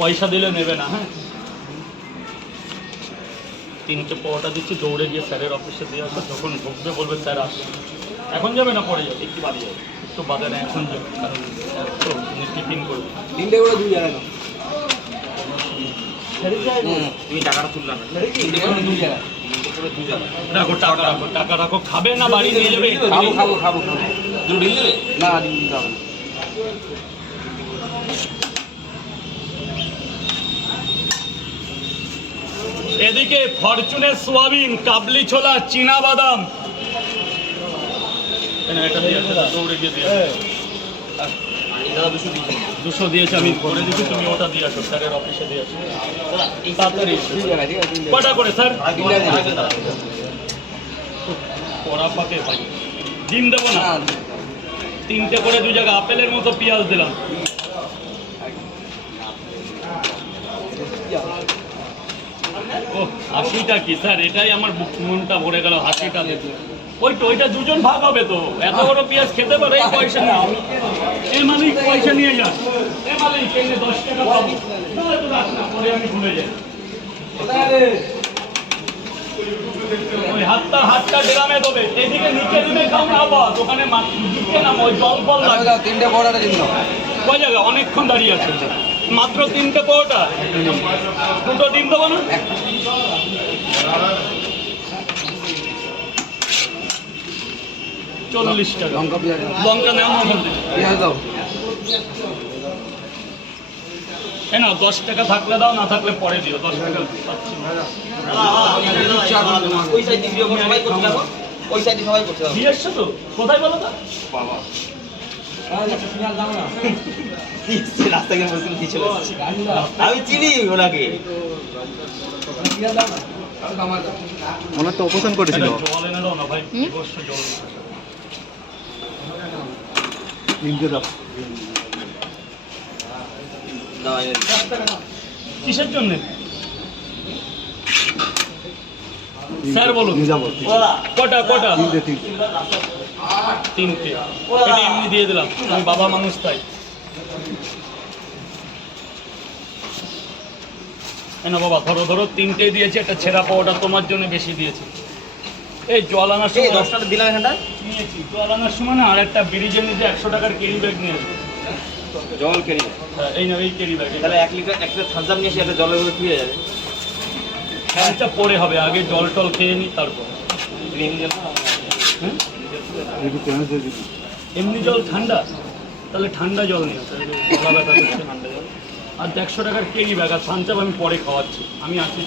পয়সা দিলে নেবে না। হ্যাঁ, 3টে পাওয়াটা দিচ্ছি, দৌড়ে গিয়ে স্যারের অফিসে দিয়ে আসো। যখন ঢুকবে বলবে স্যার আসবে। এখন যাবে না পরে যাবে? একটু বাদে যাবে। একটু বাদে না, এখন যাবে, কারণ তো টিফিন করবে। 3টে করে 2 জায়গায় না। তুমি টাকাটা তুললা না। 3টে করে 2 জায়গায়। রাখো, টাকা রাখো, টাকা রাখো। খাবে না বাড়ি নিয়ে যাবে? খাবো। দুটো ডিম দেবে? না ডিম দিতে হবে না। এদিকে ফরচুনের সোয়াবিন, কাবলি ছোলা, চীনা বাদাম। এটা দিয়ে আসো, দৌড়ে গিয়ে দিয়ে আসো। দাদা 200 দিয়েছি। 200 দিয়েছে, আমি করে দিচ্ছি, তুমি ওটা দিয়ে আসো, স্যারের অফিসে দিয়ে আসো। তাড়াতাড়ি এসো। ঠিক আছে, ঠিক আছে। কটা করে স্যার? দাদা কড়া পাকে ভাই, ডিম দেবো না। না 3টে করে 2 জায়গা আপেলের মতো পেঁয়াজ দিলাম। ও, হাসিটা কি স্যার? এটাই আমার মনটা ভরে গেল, হাসিটা দেখে। ওইটা দুজন ভাগ হবে তো। এত বড় পেঁয়াজ খেতে পারে? এই পয়সা নিয়ে এ মালিক পয়সা নিয়ে যান। এ মালিক এই 10 টাকা পাবো। তাহলে তো রাখ না, পরে আমি ভুলে যাই। ওই হাতটা ড্রামে দেবে, এদিকে নিচে দিবে, খাও না বাবা, দোকানে দিচ্ছে না, ওই জল ফল লাগে। 3টে পরোটা দিন দাও। কয় জায়গা? অনেকক্ষণ দাঁড়িয়ে আছে। মাত্র 3টে পাওয়াটা, 2টো ডিম দেবো না? 40 টাকা। লঙ্কা পেঁয়াজ দাও। লঙ্কা নেওয়া ওখান থেকে। পেঁয়াজ দাও। কেন 10 টাকা থাকলে দাও, না থাকলে পরে দিও। 10 টাকা পাচ্ছি না। ওই সাইড দিয়ে সবাই করতে থাকো। ওই সাইডে সবাই করতে থাকো। দিয়ে এসছো তো? কোথায় বলো তো? বাবা পেঁয়াজ দাও না। রাস্তা গিয়ে বলছিল দিয়ে চলে এসেছি। আমি চিনি ওনাকে। পেঁয়াজ দাও না। আমার দাও। ওনার তো অপছন্দ করেছিল। জল এনে দাও না ভাই, অবশ্য জল। নিমকে দাও। দাও কিসের জন্য স্যার বলুন? নিয়ে যাবো। কটা? 3টে। 3টে। এটা এমনি দিয়ে দিলাম, আমি বাবা মানুষ তাই। না বাবা, ধরো 3টে দিয়েছি, একটা ছেঁড়া পাওয়াটা তোমার জন্য বেশি দিয়েছি। এই জল আনার এই সময় 10 টাকা দিলাম এখানটা। নিয়েছি, জল আনার সময় না আর একটা ব্রিজের নিচে 100 টাকার ক্যারি ব্যাগ নিয়ে আসবে। জল কেরি। এই না, এই ক্যারি ব্যাগ। তাহলে 1 লিটার থামস আপ নিয়ে এসে একটা জলের মধ্যে দিয়ে যাবে। হ্যাঁটা পরে হবে, আগে জল টল খেয়ে নিই তারপর। গ্রিন জল। হ্যাঁ, একটু পেঁয়াজ দিয়ে দিবি। এমনি জল ঠান্ডা, তাহলে ঠান্ডা জল নিয়ে আসো। গলা ব্যথা করছে, ঠান্ডা জল। আর 100 টাকার ক্যারি ব্যাগ আর থামস আপ আমি পরে খাওয়াচ্ছি, আমি আসি।